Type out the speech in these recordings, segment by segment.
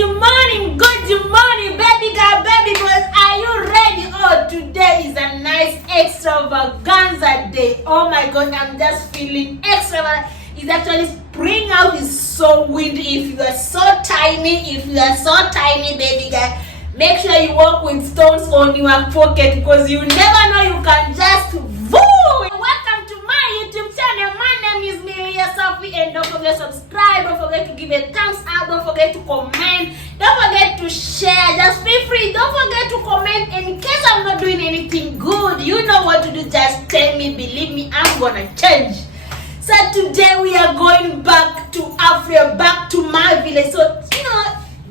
Good morning, baby girl, baby boys. Are you ready? Oh, today is a nice extravaganza day. Oh my God, I'm just feeling extravagant. It's actually spring out. It's so windy. If you are so tiny, baby girl, make sure you walk with stones on your pocket because you never know, you can just woo. Welcome to my YouTube channel. My name is Sophie, and don't forget to subscribe, don't forget to give a thumbs up, don't forget to comment, don't forget to share. Just feel free. Don't forget to comment. In case I'm not doing anything good, you know what to do. Just tell me. Believe me, I'm gonna change. So today we are going back to Africa, back to my village. So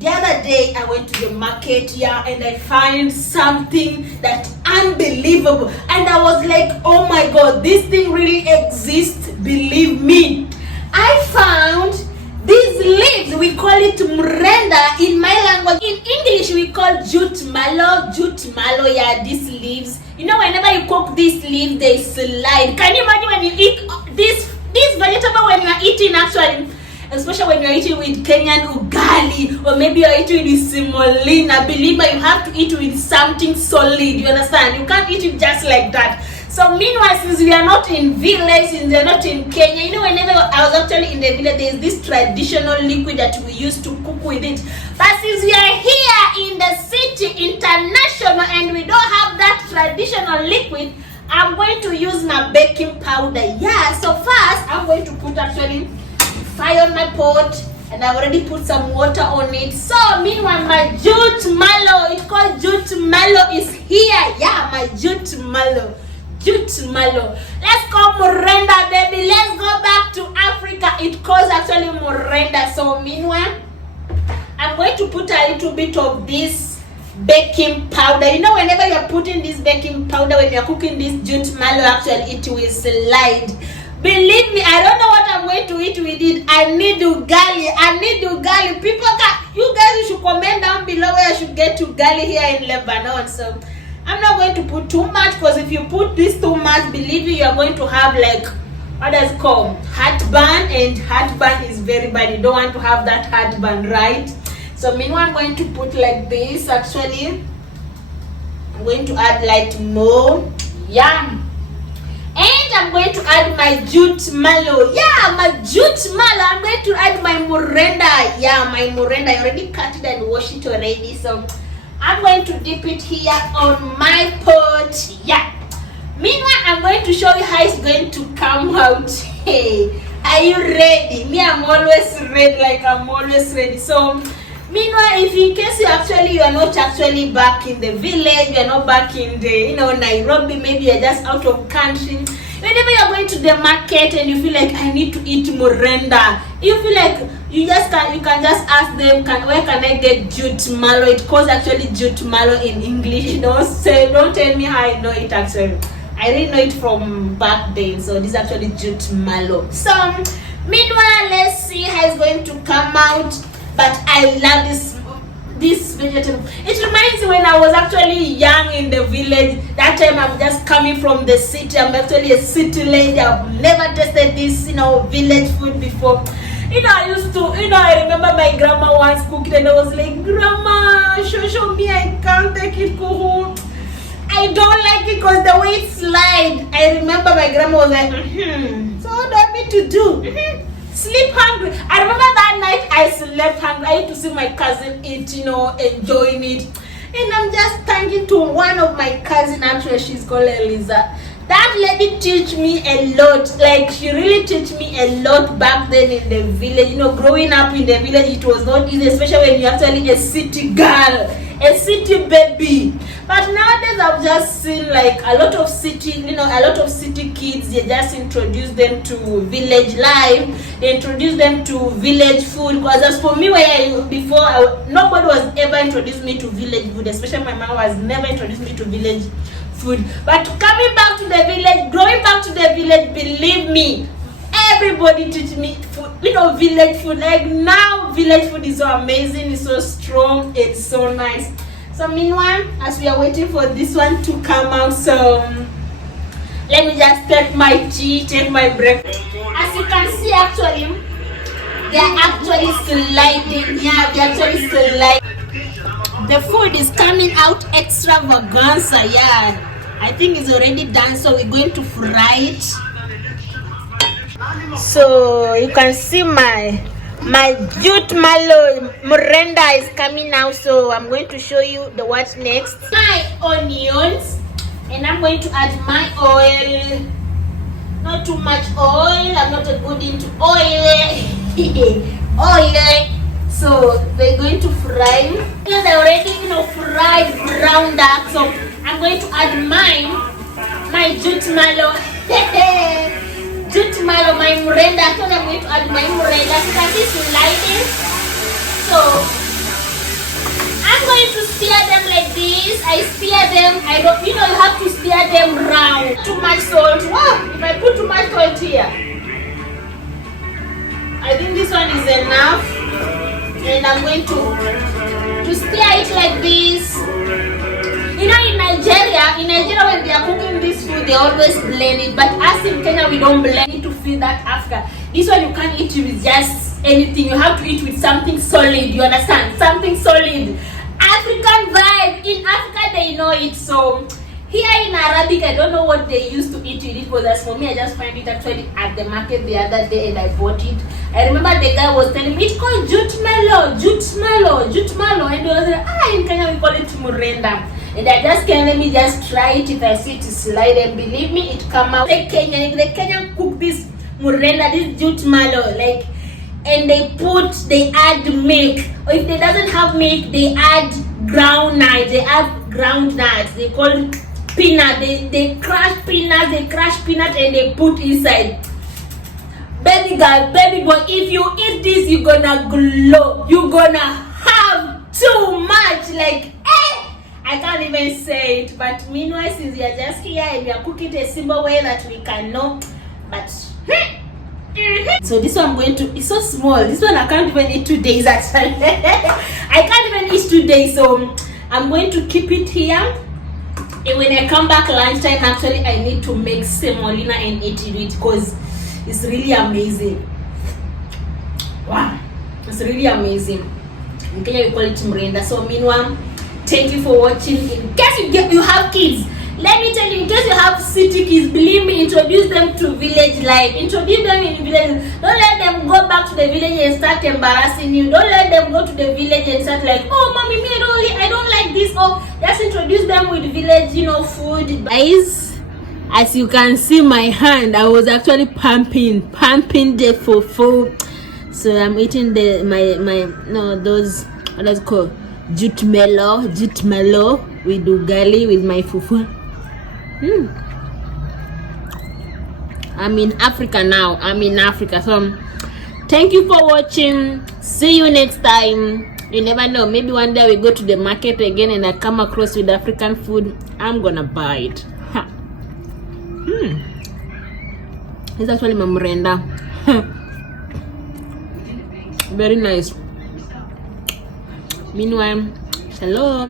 the other day I went to the market and I found something that's unbelievable, and I was like, oh my God, this thing really exists. Believe me, I found these leaves. We call it mrenda in my language. In English we call jute mallow. Yeah, these leaves, whenever you cook these leaves, they slide. Can you imagine when you eat this vegetable, when you are eating, actually, especially when you're eating with Kenyan ugali, or maybe you're eating with semolina? Believe me, you have to eat with something solid. You understand? You can't eat it just like that. So meanwhile, since we are not in village, since we are not in Kenya, whenever I was actually in the village, there is this traditional liquid that we used to cook with it. But since we are here in the city, international, and we don't have that traditional liquid, I'm going to use my baking powder. Yeah, so first I'm going to put actually fire on my pot, and I've already put some water on it. So meanwhile, my jute mallow, it's called jute mallow, is here. Yeah, my jute mallow. Let's go mrenda, baby. Let's go back to Africa. It calls actually mrenda. So meanwhile, I'm going to put a little bit of this baking powder. Whenever you're putting this baking powder, when you're cooking this jute mallow, actually it will slide. Believe me, I don't know what I'm going to eat with it. I need ugali. People, you guys should comment down below where I should get ugali here in Lebanon. So I'm not going to put too much, because if you put this too much, believe me, you're going to have like, what does it called, heartburn, and heartburn is very bad. You don't want to have that heartburn, right? So meanwhile, I'm going to put like this. Actually, I'm going to add like more. Yum. And I'm going to add my jute mallow. Yeah, my jute mallow. I'm going to add my mrenda. Yeah, my mrenda. I already cut it and washed it already. So I'm going to dip it here on my pot. Yeah. Meanwhile, I'm going to show you how it's going to come out. Hey, are you ready? Me, I'm always ready. So meanwhile, if in case you are not actually back in the village, you are not back in the Nairobi, maybe you're just out of country, whenever you're going to the market and you feel like, I need to eat mrenda, you feel like you can just ask them, where can I get jute mallow? It calls actually jute mallow in English. Don't tell me how I know it. Actually, I really know it from back then. So this is actually jute mallow. So meanwhile, let's see how it's going to come out. But I love this vegetable. It reminds me when I was actually young in the village. That time I'm just coming from the city. I'm actually a city lady. I've never tasted this, village food before. I remember my grandma once cooked it, and I was like, Grandma, show me, I can't take it. I don't like it because the way it slides. I remember my grandma was like, so what do I need to do? Sleep hungry. I remember that night I slept hungry. I used to see my cousin eat, enjoying it. And I'm just thanking to one of my cousins, actually, she's called Eliza. That lady teach me a lot. Like, she really teach me a lot back then in the village. Growing up in the village, it was not easy, especially when you're actually a city girl, a city baby. But nowadays, I've just seen like a lot of city kids. They just introduce them to village life. They introduce them to village food. Because as for me, nobody was ever introduced me to village food. Especially my mom was never introduced me to village food. But coming back to the village, growing back to the village, believe me, everybody teach me food, village food. Like now, village food is so amazing, it's so strong, it's so nice. So meanwhile, as we are waiting for this one to come out, so let me just take my tea, take my breakfast. As you can see, actually, They're actually sliding. Yeah, they're actually sliding. The food is coming out extravaganza. Yeah, I think it's already done, so we're going to fry it. So you can see my jute mallow mrenda is coming now. So I'm going to show you the what's next. My onions, and I'm going to add my oil. Not too much oil. I'm not good into oil. Oil. So they're going to fry. Because they already fried, browned up. So I'm going to add my jute mallow. Jute mallow, my mrenda. Actually, I'm going to add my mrenda. So that is sliding. So I'm going to stir them like this. I stir them. I don't, you have to stir them round. Too much salt. Wow, if I put too much salt here, I think this one is enough. And I'm going to stir it like this. In Nigeria when they are cooking this food, they always blend it. But us in Kenya, we don't blend it to feed that Africa. This one you can't eat with just anything. You have to eat with something solid. You understand? Something solid. African vibe. In Africa, they know it. So here in Arabic, I don't know what they used to eat with it. But as for me, I just find it actually at the market the other day, and I bought it. I remember the guy was telling me it's called jute mallow, and he was like, in Kenya we call it mrenda. And I just can let me just try it. If I see it slide, and believe me, it come out. The Kenyan cook this mrenda, this jute mallow, like, and they add milk. Or if they doesn't have milk, they add ground nuts. They call it peanut. They crush peanuts, and they put inside. Baby girl, baby boy, if you eat this, you're gonna glow. You're gonna have too much. Like, I can't even say it. But meanwhile, since we are just here and we are cooking it a simple way that we can know. But so this one I'm going to, it's so small. This one I can't even eat 2 days actually. I can't even eat 2 days. So I'm going to keep it here. And when I come back lunchtime, actually I need to make semolina and eat it because it's really amazing. Wow, it's really amazing. In Kenya we call it mrenda. So meanwhile, thank you for watching. In case you have kids, let me tell you, in case you have city kids, believe me, introduce them to village life. Introduce them in village. Don't let them go back to the village and start embarrassing you. Don't let them go to the village and start like, oh mommy, I don't like this. Oh, just introduce them with village, food. Guys, as you can see my hand, I was actually pumping the fufu. So I'm eating those, what is it called, jute mallow with ugali with my fufu. I'm in Africa now. So thank you for watching. See you next time. You never know, maybe one day we go to the market again and I come across with African food. I'm gonna buy it. It's actually my mrenda. Very nice. Meanwhile, shalom.